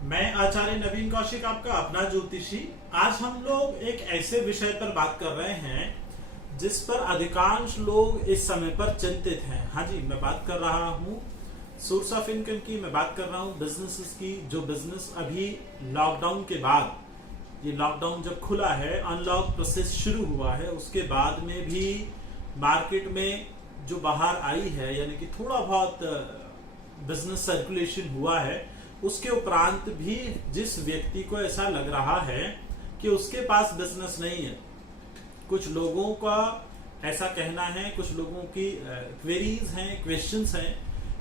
मैं आचार्य नवीन कौशिक, आपका अपना ज्योतिषी। आज हम लोग एक ऐसे विषय पर बात कर रहे हैं जिस पर अधिकांश लोग इस समय पर चिंतित हैं। हाँ जी, मैं बात कर रहा हूँ सोर्स ऑफ इनकम की, मैं बात कर रहा हूँ बिजनेसेस की। जो बिजनेस अभी लॉकडाउन के बाद, ये लॉकडाउन जब खुला है, अनलॉक प्रोसेस शुरू हुआ है, उसके बाद में भी मार्केट में जो बाहर आई है, यानी कि थोड़ा बहुत बिजनेस सर्कुलेशन हुआ है, उसके उपरांत भी जिस व्यक्ति को ऐसा लग रहा है कि उसके पास बिजनेस नहीं है, कुछ लोगों का ऐसा कहना है, कुछ लोगों की क्वेरीज हैं, क्वेश्चंस हैं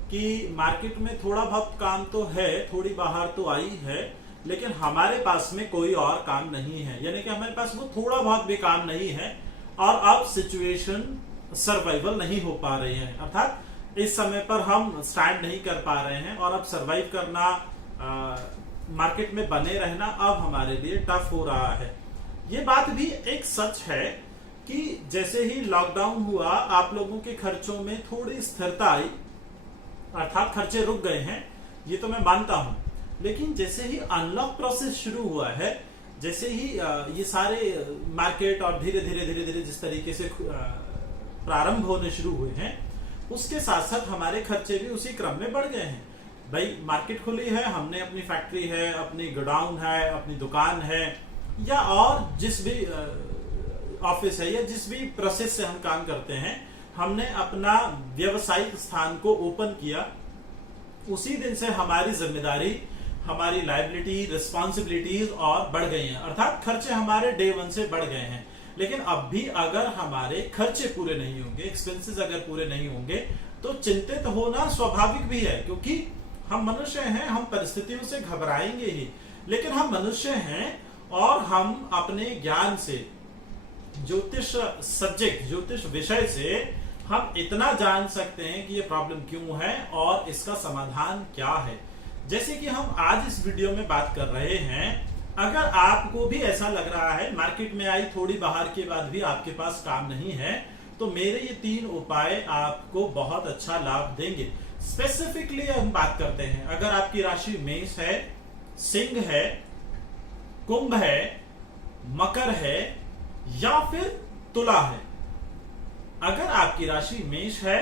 कि मार्केट में थोड़ा बहुत काम तो है, थोड़ी बाहर तो आई है, लेकिन हमारे पास में कोई और काम नहीं है, यानी कि हमारे पास वो थोड़ा बहुत भी काम नहीं है और अब सिचुएशन सर्वाइवल नहीं हो पा रही है, अर्थात इस समय पर हम स्टैंड नहीं कर पा रहे हैं और अब सरवाइव करना, मार्केट में बने रहना अब हमारे लिए टफ हो रहा है। ये बात भी एक सच है कि जैसे ही लॉकडाउन हुआ, आप लोगों के खर्चों में थोड़ी स्थिरता आई, अर्थात खर्चे रुक गए हैं, ये तो मैं मानता हूं। लेकिन जैसे ही अनलॉक प्रोसेस शुरू हुआ है, जैसे ही ये सारे मार्केट और धीरे धीरे जिस तरीके से प्रारंभ होने शुरू हुए हैं, उसके साथ साथ हमारे खर्चे भी उसी क्रम में बढ़ गए हैं। भाई, मार्केट खुली है, हमने अपनी फैक्ट्री है, अपनी गोडाउन है, अपनी दुकान है, या और जिस भी ऑफिस है या जिस भी प्रोसेस से हम काम करते हैं, हमने अपना व्यवसायिक स्थान को ओपन किया, उसी दिन से हमारी जिम्मेदारी, हमारी लायबिलिटी, रिस्पॉन्सिबिलिटीज और बढ़ गई हैं, अर्थात खर्चे हमारे डे वन से बढ़ गए हैं। लेकिन अब भी अगर हमारे खर्चे पूरे नहीं होंगे, एक्सपेंसेस अगर पूरे नहीं होंगे, तो चिंतित होना स्वाभाविक भी है, क्योंकि हम मनुष्य हैं, हम परिस्थितियों से घबराएंगे ही। लेकिन हम मनुष्य हैं और हम अपने ज्ञान से, ज्योतिष सब्जेक्ट, ज्योतिष विषय से हम इतना जान सकते हैं कि ये प्रॉब्लम क्यों है और इसका समाधान क्या है। जैसे कि हम आज इस वीडियो में बात कर रहे हैं, अगर आपको भी ऐसा लग रहा है मार्केट में आई थोड़ी बाहर के बाद भी आपके पास काम नहीं है, तो मेरे ये 3 उपाय आपको बहुत अच्छा लाभ देंगे। स्पेसिफिकली हम बात करते हैं, अगर आपकी राशि मेष है, सिंह है, कुंभ है, मकर है या फिर तुला है। अगर आपकी राशि मेष है,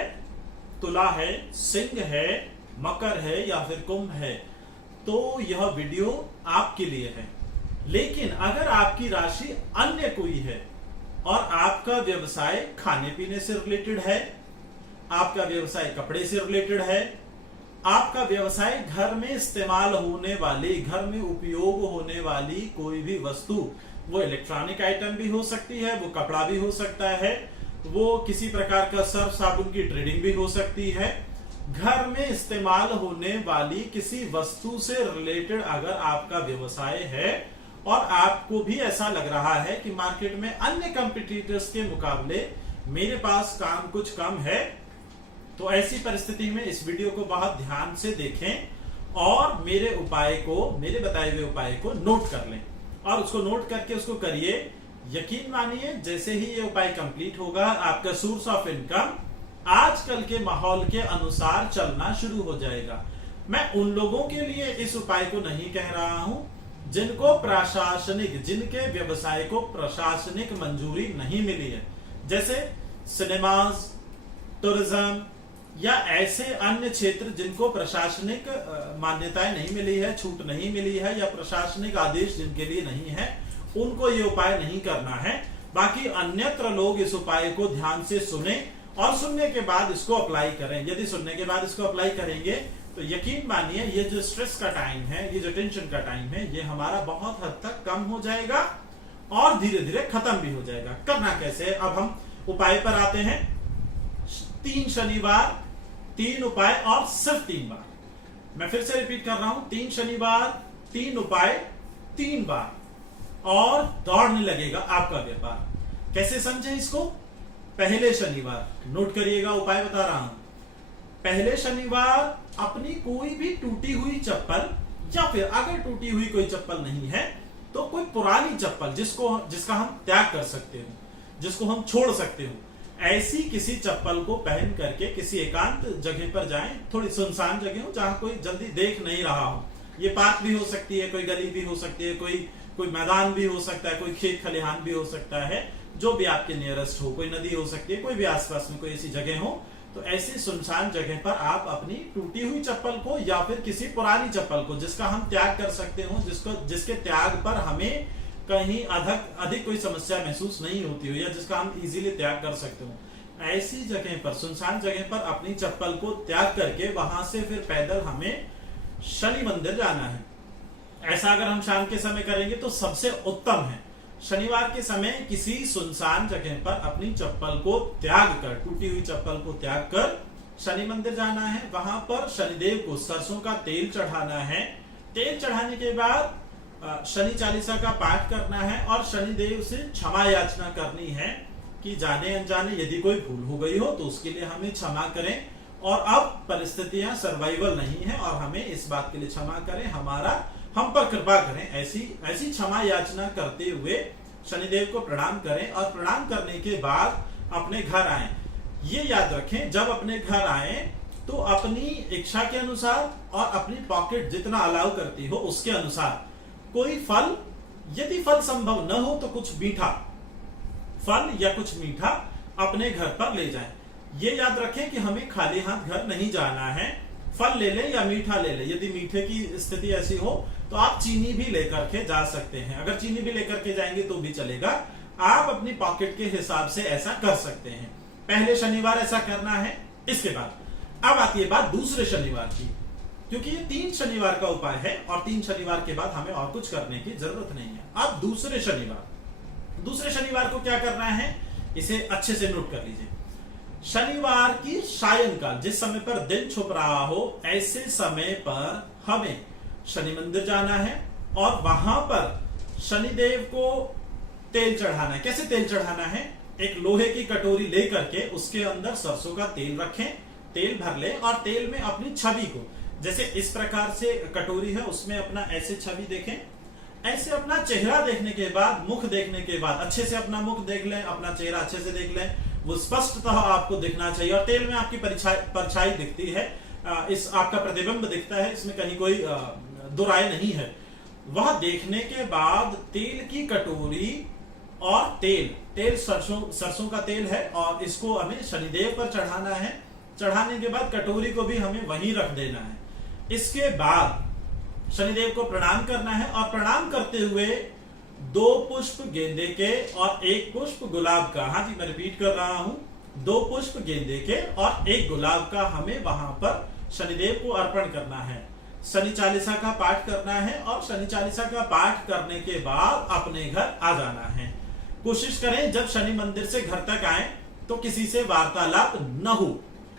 तुला है, सिंह है, मकर है या फिर कुंभ है, तो यह वीडियो आपके लिए है। लेकिन अगर आपकी राशि अन्य कोई है और आपका व्यवसाय खाने पीने से रिलेटेड है, आपका व्यवसाय कपड़े से रिलेटेड है, आपका व्यवसाय घर में इस्तेमाल होने वाली, घर में उपयोग होने वाली कोई भी वस्तु, वो इलेक्ट्रॉनिक आइटम भी हो सकती है, वो कपड़ा भी हो सकता है, वो किसी प्रकार का सर्फ साबुन की ट्रेडिंग भी हो सकती है, घर में इस्तेमाल होने वाली किसी वस्तु से रिलेटेड अगर आपका व्यवसाय है और आपको भी ऐसा लग रहा है कि मार्केट में अन्य कंपटीटर्स के मुकाबले मेरे पास काम कुछ कम है, तो ऐसी परिस्थिति में इस वीडियो को बहुत ध्यान से देखें और मेरे उपाय को, मेरे बताए हुए उपाय को नोट कर लें और उसको नोट करके उसको करिए। यकीन मानिए, जैसे ही ये उपाय कंप्लीट होगा, आपका सोर्स ऑफ इनकम आजकल के माहौल के अनुसार चलना शुरू हो जाएगा। मैं उन लोगों के लिए इस उपाय को नहीं कह रहा हूं जिनको प्रशासनिक, जिनके व्यवसाय को प्रशासनिक मंजूरी नहीं मिली है, जैसे सिनेमाज, टूरिज्म या ऐसे अन्य क्षेत्र जिनको प्रशासनिक मान्यताएं नहीं मिली है, छूट नहीं मिली है या प्रशासनिक आदेश जिनके लिए नहीं है, उनको ये उपाय नहीं करना है। बाकी अन्यत्र लोग इस उपाय को ध्यान से सुने और सुनने के बाद इसको अप्लाई करें। यदि सुनने के बाद इसको अप्लाई करेंगे तो यकीन मानिए, ये जो स्ट्रेस का टाइम है, ये जो टेंशन का टाइम है, ये हमारा बहुत हद तक कम हो जाएगा और धीरे धीरे खत्म भी हो जाएगा। करना कैसे? अब हम उपाय पर आते हैं। 3 शनिवार 3 उपाय और सिर्फ 3 बार। मैं फिर से रिपीट कर रहा हूं, 3 शनिवार 3 उपाय 3 बार और दौड़ने लगेगा आपका व्यापार। कैसे समझे इसको? पहले शनिवार, नोट करिएगा, उपाय बता रहा हूं। पहले शनिवार अपनी कोई भी टूटी हुई चप्पल, या फिर अगर टूटी हुई कोई चप्पल नहीं है तो कोई पुरानी चप्पल जिसका हम त्याग कर सकते हो, जिसको हम छोड़ सकते हो, ऐसी किसी चप्पल को पहन करके किसी एकांत जगह पर जाएं, थोड़ी सुनसान जगह हो जहां कोई जल्दी देख नहीं रहा हो, ये पार्क भी हो सकती है, कोई गली भी हो सकती है, कोई मैदान भी हो सकता है, कोई खेत खलिहान भी हो सकता है, जो भी आपके नियरेस्ट हो, कोई नदी हो सकती है, कोई भी आसपास में कोई ऐसी जगह हो। तो ऐसी सुनसान जगह पर आप अपनी टूटी हुई चप्पल को या फिर किसी पुरानी चप्पल को जिसका हम त्याग कर सकते हो, जिसके त्याग पर हमें कहीं अधिक कोई समस्या महसूस नहीं होती हो, या जिसका हम इजीली त्याग कर सकते हो, ऐसी जगह पर, सुनसान जगह पर अपनी चप्पल को त्याग करके वहां से फिर पैदल हमें शनि मंदिर जाना है। ऐसा अगर हम शाम के समय करेंगे तो सबसे उत्तम है। शनिवार के समय किसी सुनसान जगह पर अपनी चप्पल को त्याग कर, टूटी हुई चप्पल को त्याग कर शनि मंदिर जाना है। वहां पर शनिदेव को सरसों का तेल चढ़ाना है। तेल चढ़ाने के बाद शनि चालीसा का पाठ करना है और शनिदेव से क्षमा याचना करनी है कि जाने अनजाने यदि कोई भूल हो गई हो तो उसके लिए हमें क्षमा करें, और अब परिस्थितियां सर्वाइवल नहीं है और हमें इस बात के लिए क्षमा करें, हम पर कृपा करें। ऐसी क्षमा याचना करते हुए शनिदेव को प्रणाम करें और प्रणाम करने के बाद अपने घर आए। ये याद रखें, जब अपने घर आए तो अपनी इच्छा के अनुसार और अपनी पॉकेट जितना अलाउ करती हो उसके अनुसार कोई फल, यदि फल संभव न हो तो कुछ मीठा फल या कुछ मीठा अपने घर पर ले जाएं। ये याद रखें कि हमें खाली हाथ घर नहीं जाना है। फल ले लें या मीठा ले लें। यदि मीठे की स्थिति ऐसी हो तो आप चीनी भी लेकर के जा सकते हैं। अगर चीनी भी लेकर के जाएंगे तो भी चलेगा, आप अपनी पॉकेट के हिसाब से ऐसा कर सकते हैं। पहले शनिवार ऐसा करना है। इसके बाद अब आती है बात दूसरे शनिवार की, क्योंकि ये 3 शनिवार का उपाय है और 3 शनिवार के बाद हमें और कुछ करने की जरूरत नहीं है। अब दूसरे शनिवार को क्या करना है, इसे अच्छे से नोट कर लीजिए। शनिवार की सायंकाल, जिस समय पर दिन छुप रहा हो, ऐसे समय पर हमें शनि मंदिर जाना है और वहां पर शनिदेव को तेल चढ़ाना है। कैसे तेल चढ़ाना है, एक लोहे की कटोरी लेकर के उसके अंदर सरसों का तेल रखें, तेल भर ले और तेल में अपनी छवि को, जैसे इस प्रकार से कटोरी है उसमें अपना ऐसे छवि देखें। ऐसे अपना चेहरा देखने के बाद, मुख देखने के बाद अच्छे से अपना मुख देख लें, अपना चेहरा अच्छे से देख लें, वो स्पष्टतः आपको दिखना चाहिए और तेल में आपकी परछाई दिखती है, इस आपका प्रतिबिंब दिखता है, इसमें कहीं कोई दो राय नहीं है। वह देखने के बाद तेल की कटोरी और तेल सरसों का तेल है और इसको हमें शनिदेव पर चढ़ाना है। चढ़ाने के बाद कटोरी को भी हमें वहीं रख देना है। इसके बाद शनिदेव को प्रणाम करना है और प्रणाम करते हुए 2 पुष्प गेंदे के और 1 पुष्प गुलाब का, हाँ जी मैं रिपीट कर रहा हूं, 2 पुष्प गेंदे के और 1 गुलाब का हमें वहां पर शनिदेव को अर्पण करना है। शनि चालीसा का पाठ करना है और शनि चालीसा का पाठ करने के बाद अपने घर आ जाना है। कोशिश करें जब शनि मंदिर से घर तक आए तो किसी से वार्तालाप न हो।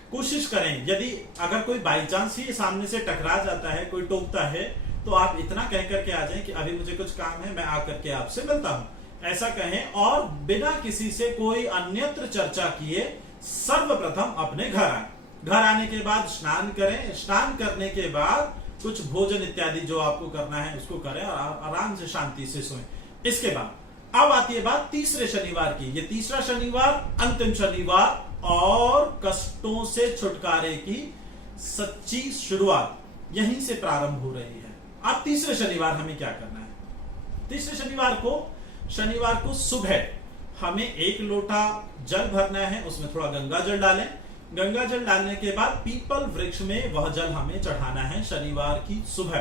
कोशिश करें, यदि अगर कोई बाई चांस ही सामने से टकरा जाता है, कोई टोकता है, तो आप इतना कह करके आ जाएं कि अभी मुझे कुछ काम है, मैं आकर के आपसे मिलता हूं, ऐसा कहें और बिना किसी से कोई अन्यत्र चर्चा किए सर्वप्रथम अपने घर आए। घर आने के बाद स्नान करें। स्नान करने के बाद कुछ भोजन इत्यादि जो आपको करना है उसको करें और आराम से शांति से सोएं। इसके बाद अब आती है बात तीसरे शनिवार की। ये तीसरा शनिवार अंतिम शनिवार और कष्टों से छुटकारे की सच्ची शुरुआत यहीं से प्रारंभ हो रही है। अब तीसरे शनिवार हमें क्या करना है, तीसरे शनिवार को सुबह हमें 1 लोटा जल भरना है, उसमें थोड़ा गंगा जल डालें। गंगा जल डालने के बाद पीपल वृक्ष में वह जल हमें चढ़ाना है शनिवार की सुबह।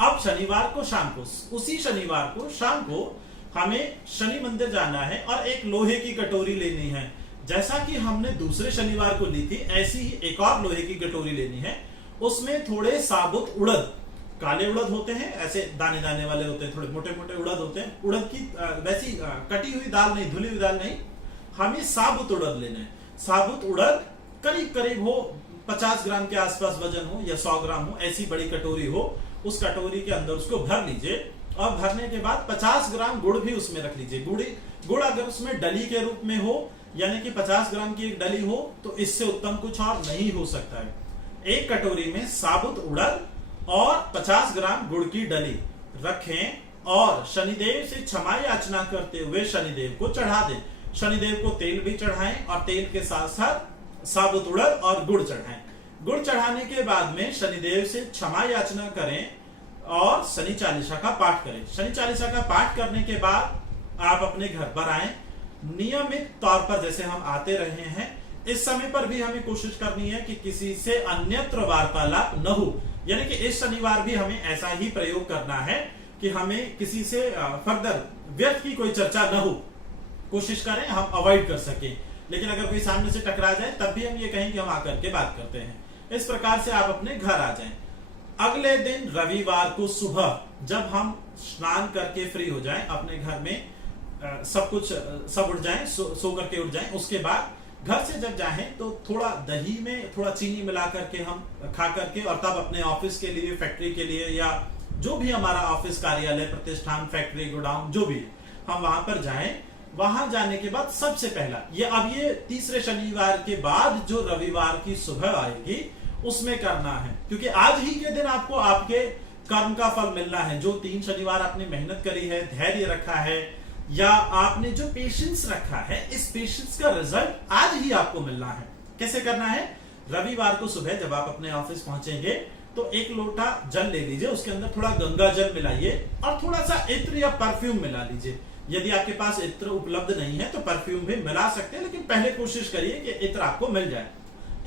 अब शनिवार को शाम को, उसी शनिवार को शाम को हमें शनि मंदिर जाना है और एक लोहे की कटोरी लेनी है। जैसा कि हमने दूसरे शनिवार को ली थी, ऐसी ही एक और लोहे की कटोरी लेनी है। उसमें थोड़े साबुत उड़द, काले उड़द होते हैं, ऐसे दाने दाने वाले होते हैं, थोड़े मोटे मोटे उड़द होते हैं। उड़द की वैसी कटी हुई दाल नहीं, धुली हुई दाल नहीं, हमें साबुत उड़द लेना है। साबुत उड़द करीब करीब हो 50 ग्राम के आसपास वजन हो या 100 ग्राम हो, ऐसी बड़ी कटोरी हो। उस कटोरी के अंदर उसको भर लीजिए और भरने के बाद 50 ग्राम गुड़ भी उसमें रख लीजिए। गुड़ अगर उसमें डली के रूप में हो, यानी कि 50 ग्राम की एक डली हो, तो इससे उत्तम कुछ और नहीं हो सकता है। एक कटोरी में साबुत उड़द और 50 ग्राम गुड़ की डली रखें और शनिदेव से क्षमा याचना करते हुए शनिदेव को चढ़ा दें। शनिदेव को तेल भी चढ़ाएं और तेल के साथ साथ साबुत उड़द और गुड़ चढ़ाएं। गुड़ चढ़ाने के बाद में शनिदेव से क्षमा याचना करें और शनि चालीसा का पाठ करें। शनि चालीसा का पाठ करने के बाद आप अपने घर पर आए। नियमित तौर पर जैसे हम आते रहे हैं, इस समय पर भी हमें कोशिश करनी है कि किसी से अन्यत्र वार्तालाप न हो, यानी कि इस शनिवार भी हमें ऐसा ही प्रयोग करना है कि हमें किसी से फर्दर व्यर्थ की कोई चर्चा न हो। कोशिश करें हम अवॉइड कर सकें, लेकिन अगर कोई सामने से टकरा जाए तब भी हम ये कहें कि हम आकर के बात करते हैं। इस प्रकार से आप अपने घर आ जाएं। अगले दिन रविवार को सुबह जब हम स्नान करके फ्री हो जाएं, अपने घर में सब उठ जाएं, सो करके उठ जाएं, उसके बाद घर से जब जाएं तो थोड़ा दही में थोड़ा चीनी मिला करके हम खा करके, और तब अपने ऑफिस के लिए, फैक्ट्री के लिए, या जो भी हमारा ऑफिस, कार्यालय, प्रतिष्ठान, फैक्ट्री, गोडाउन जो भी है, हम वहां पर जाएं। वहां जाने के बाद सबसे पहला ये तीसरे शनिवार के बाद जो रविवार की सुबह आएगी उसमें करना है, क्योंकि आज ही के दिन आपको आपके कर्म का फल मिलना है। जो 3 शनिवार आपने मेहनत करी है, धैर्य रखा है, या आपने जो पेशेंस रखा है, इस पेशेंस का रिजल्ट आज ही आपको मिलना है। कैसे करना है? रविवार को सुबह जब आप अपने ऑफिस पहुंचेंगे तो 1 लोटा जल ले लीजिए, उसके अंदर थोड़ा गंगा जल मिलाइए और थोड़ा सा इत्र या परफ्यूम मिला लीजिए। यदि आपके पास इत्र उपलब्ध नहीं है तो परफ्यूम भी मिला सकते हैं, लेकिन पहले कोशिश करिए कि इत्र आपको मिल जाए।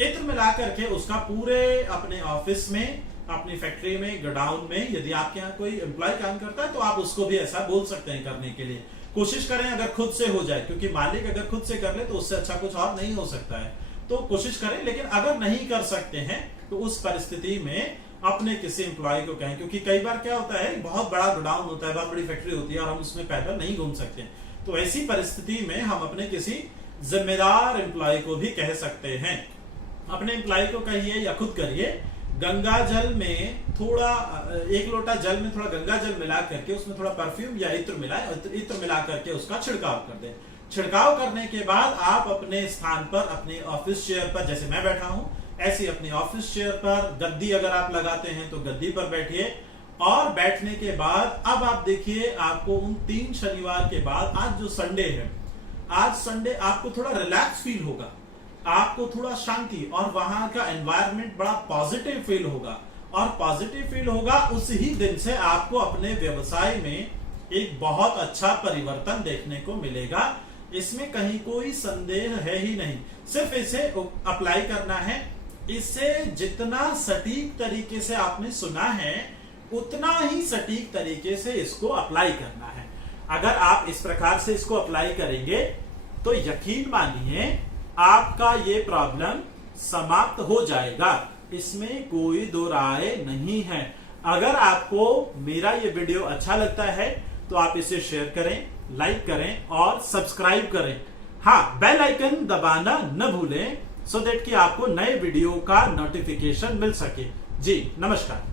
इत्र मिला करके उसका पूरे अपने ऑफिस में, अपनी फैक्ट्री में, गोडाउन में, यदि आपके यहाँ कोई एम्प्लॉय काम करता है तो आप उसको भी ऐसा बोल सकते हैं करने के लिए। कोशिश करें अगर खुद से हो जाए, क्योंकि मालिक अगर खुद से कर ले तो उससे अच्छा कुछ और नहीं हो सकता है, तो कोशिश करें। लेकिन अगर नहीं कर सकते हैं तो उस परिस्थिति में अपने किसी एम्प्लॉय को कहें, क्योंकि कई बार क्या होता है, बहुत बड़ा गोडाउन होता है, बहुत बड़ी फैक्ट्री होती है और हम उसमें पैदल नहीं घूम सकते, तो ऐसी परिस्थिति में हम अपने किसी जिम्मेदार एम्प्लॉय को भी कह सकते हैं। अपने एम्प्लॉय को कहिए या खुद करिए, गंगा जल में थोड़ा 1 लोटा जल में थोड़ा गंगा जल मिला करके उसमें थोड़ा परफ्यूम या इत्र मिलाएं, इत्र मिला करके उसका छिड़काव कर दें। छिड़काव करने के बाद आप अपने स्थान पर, अपने ऑफिस चेयर पर, जैसे मैं बैठा हूं ऐसे अपनी ऑफिस चेयर पर, गद्दी अगर आप लगाते हैं तो गद्दी पर बैठिए। और बैठने के बाद अब आप देखिए, आपको उन 3 शनिवार के बाद आज जो संडे है, आज संडे आपको थोड़ा रिलैक्स फील होगा, आपको थोड़ा शांति और वहां का एनवायरनमेंट बड़ा पॉजिटिव फील होगा, और पॉजिटिव फील होगा उसी ही दिन से आपको अपने व्यवसाय में एक बहुत अच्छा परिवर्तन देखने को मिलेगा। इसमें कहीं कोई संदेह है ही नहीं, सिर्फ इसे अप्लाई करना है। इसे जितना सटीक तरीके से आपने सुना है उतना ही सटीक तरीके से इसको अप्लाई करना है। अगर आप इस प्रकार से इसको अप्लाई करेंगे तो यकीन मानिए आपका ये प्रॉब्लम समाप्त हो जाएगा, इसमें कोई दो राय नहीं है। अगर आपको मेरा ये वीडियो अच्छा लगता है तो आप इसे शेयर करें, लाइक करें और सब्सक्राइब करें। हाँ, बेल आइकन दबाना न भूलें, सो दैट कि आपको नए वीडियो का नोटिफिकेशन मिल सके। जी नमस्कार।